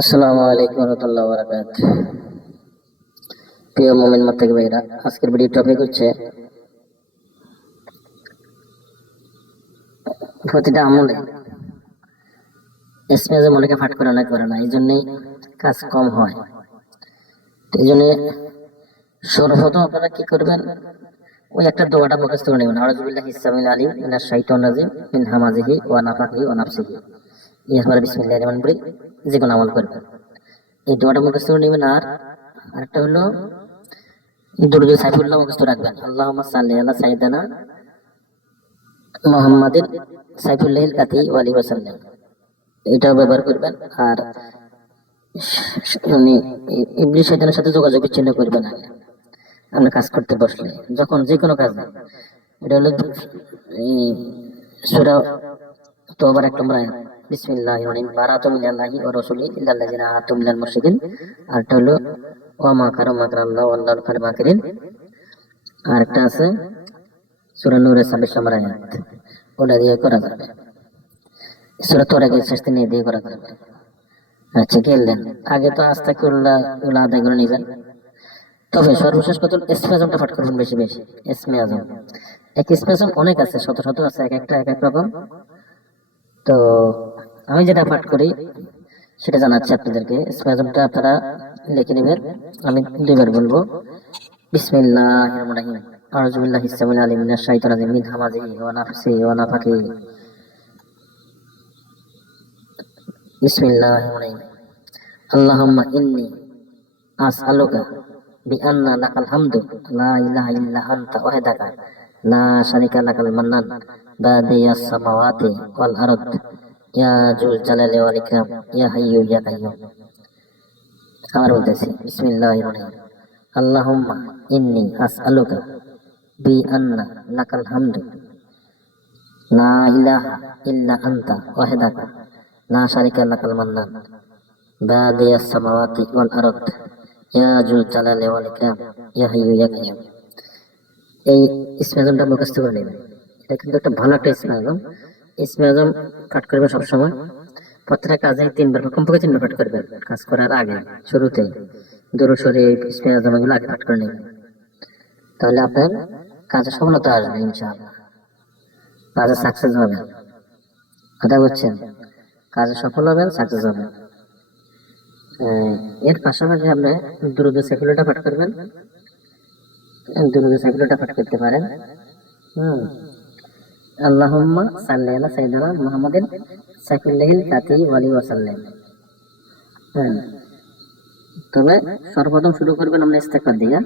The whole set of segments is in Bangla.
আসসালামু আলাইকুম রহমতুল্লাহ বরকাত। প্রিয় মোমিন মুত্তাকি ভাইরা, আজকের ভিডিও টপিক হচ্ছে প্রতিটা আমলে ইসমেজে মনেকে ফাট করে না, এই জন্যই কাজ কম হয়। এই জন্য সর্বপ্রথম আপনারা কি করবেন, ওই একটা দোয়াটা মুখস্থ করে নেবেন। আউযুবিল্লাহি ইসসামিল আলিম মিনাশ শাইতানির রাজিম মিন হামাজিহি ওয়া নাফাখিহি ওয়া নাফসিহি। এরপরে বিসমিল্লাহির রহমানির রহিম যে কোনো আমল করবেন, এই দোয়াটা মুখস্থ করে নেবেন। আর আরেকটা হলো দুরূদ সাইফুল্লাহ মুখস্থ রাখবেন। আল্লাহুম্মা সাল্লি আলা সাইয়্যিদিনা মুহাম্মাদিন সাইফুল্লাহিল কাতি ওয়া আলিহি ওয়াসাল্লাম, এটাও ব্যবহার করবেন। আর মানে ইবলিস শয়তানের সাথে যোগাযোগ বিচ্ছিন্ন করবেন আগে আমরা কাজ করতে বসলে, যখন যে কোনো কাজ। এটা হলো এই সূরা তওবার 1 নম্বর আয়াত, বিসমিল্লাহির রহমানির রহিম, বারাতু মিনাল্লাহি ওয়া রাসূলিহি ইল্লাল্লাযিনা আতু মিনাল মুশরিকিন। আর এটা হলো ওয়া মাকারা মাকারাল্লাহু ওয়াল্লাহু খায়রুল মাকিরিন। আর একটা আছে সূরা নূরের 26 নম্বর আয়াত, ওটা দিয়ে করা যাবে। সূরা তওরাকে শেষ দিয়ে দিয়ে করা যাবে। আচ্ছা, গেলেন আগে তো আস্তাগফিরুল্লাহ এগুলো আদায় করে নিবেন। তবে সর্বশেষ কথা ইসমে আজমটা পাঠ করবেন বেশি বেশি। ইসমে আজম, এক ইসমে আজম অনেক আছে, শত শত আছে, এক একটা এক এক রকম। তো আমি যেটা পাঠ করি সেটা জানাচ্ছি আপনাদেরকে। ইসমে আজমটা আপনারা লিখে নেবেন, আমি দুইবার বলবো। বিসমিল্লাহির রহমানির রহিম, আউযু বিল্লাহি ইসসামিল আলিম মিনাশ শাইতানির রাজিম মিন হামাজিহি ওয়া নাফসিহি ওয়া নাফাখিহি। বিসমিল্লাহির রহমানির রহিম, আল্লাহুম্মা ইন্নী আসআলুকা বিআন্না লাকাল হামদু লা ইলাহা ইল্লা আনতা ওয়াহদাকা লা শারীকা লাকাল মান্নান বাদিয়াস সামাওয়াতি ওয়াল আরদ ইয়া জুল জালালি ওয়াল ইকরাম ইয়া হাইয়্যু ইয়া কাইয়্যুম। আবার বলতেছি, বিসমিল্লাহির রহমানির রহিম, আল্লাহুম্মা ইন্নী আসআলুকা বিআন্না লাকাল হামদু লা ইলাহা ইল্লা আনতা ওয়াহদাকা লা শারীকা লাকাল মান্নান বাদিয়াস সামাওয়াতি ওয়াল আরদ ইয়া জুল জালালি ওয়াল ইকরাম ইয়া হাইয়্যু ইয়া কাইয়্যুম। এই ইসমে আজমটা মুখস্থ করে নেবেন। এটা কিন্তু একটা ভালো একটা ইসমে আজম। ইসমে আজম পাঠ করবেন সবসময়, প্রত্যেকটা কাজে 3 বার, কমপক্ষে 3 বার পাঠ করবেন। কাজ করার আগে শুরুতে দরুদ শরীফ, ইসমে আজম এগুলো আগে পাঠ করে নেবেন, তাহলে আপনার কাজে সফলতা আসবে ইনশাআল্লাহ, কাজে সাকসেস হবে। কথা বুঝছেন? কাজে সফল হবেন, সাকসেস হবেন। এর পাশাপাশি আপনি দুরূদ সাইফুল্লাহটা পাঠ করবেন। দুরূদ সাইফুল্লাহটা পাঠ করতে পারেন। আল্লাহুম্মা সাল্লি আলা সাইয়্যিদিনা মুহাম্মাদিন সাইফুল্লাহিল কাতি ওয়া আলিহি ওয়াসাল্লাম। তবে সর্বপ্রথম শুরু করবেন আমরা ইস্তেগফার দিয়া,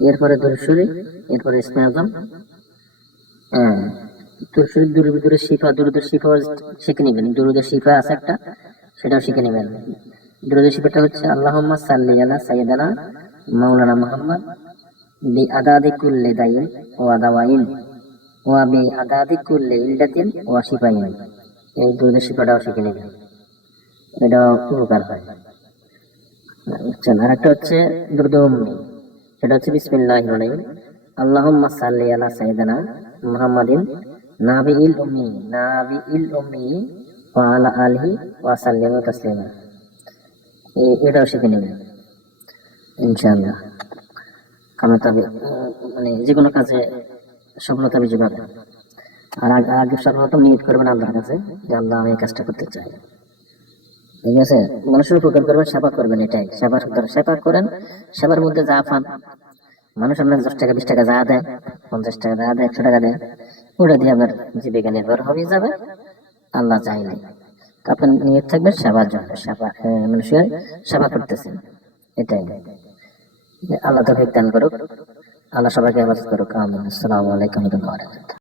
এরপরে দুরূদ শরীফ, এরপরে ইসমে আজম। দুরূদ শরীফ, দুরূদের শিফা, দুরূদের শিফা শিখে নেবেন। দুরূদের শিফা আছে একটা, সেটাও শিখে নেবেন। দুরূদের শিফাটা হচ্ছে আল্লাহুম্মা সাল্লি আলা সাইয়্যিদিনা মাওলানা মুহাম্মদ বি আদাদি কুল্লি দাইন ওয়া দাওয়াইন ওয়া বি আদাদি কুল্লি ইল্লাতিন ওয়া শিফাইন। এই দুরূদের শিফাটাও শিখে নেবেন, এটাও উপকার হয়। আচ্ছা, আর একটা হচ্ছে দুরূদ উম্মি, সেটা হচ্ছে বিসমিল্লাহির রহমানির রহিম, আল্লাহুম্মা সাল্লি আলা সাইয়্যিদিনা মুহাম্মাদিন নাবিয়িল উম্মি ওয়া আলা আলিহি ওয়া সাল্লিমু তাসলিমা। এটাও শিখে নেবেন ইনশাআল্লাহ। কামতাবে মানে যে কোনো কাজে সফলতা বেশি পাবেন। আর আগে সর্বপ্রথম নিয়ত করবেন আল্লাহর কাছে যে আল্লাহ আমি এই কাজটা করতে চাই। ঠিক আছে? মানুষের উপকার করবেন, সেবা করবেন, এটাই সেবা করেন। সেবার মধ্যে যা পান, মানুষ আপনার 10 টাকা 20 টাকা যা দেয়, 50 টাকা যা দেয়, 100 টাকা দেয়, ওটা দিয়ে আপনার জীবিকা নির্ভর হয়ে যাবে আল্লাহ চাইলে। তো আপনার নিয়ত থাকবে সেবার জন্য, মানুষের সেবা করতেছেন, এটাই। আল্লাহ তৌফিক দান করুক, আল্লাহ সবাইকে হেফাজত করুক, আমিন। আসসালামু আলাইকুম ওয়া রাহমাতুল্লাহ।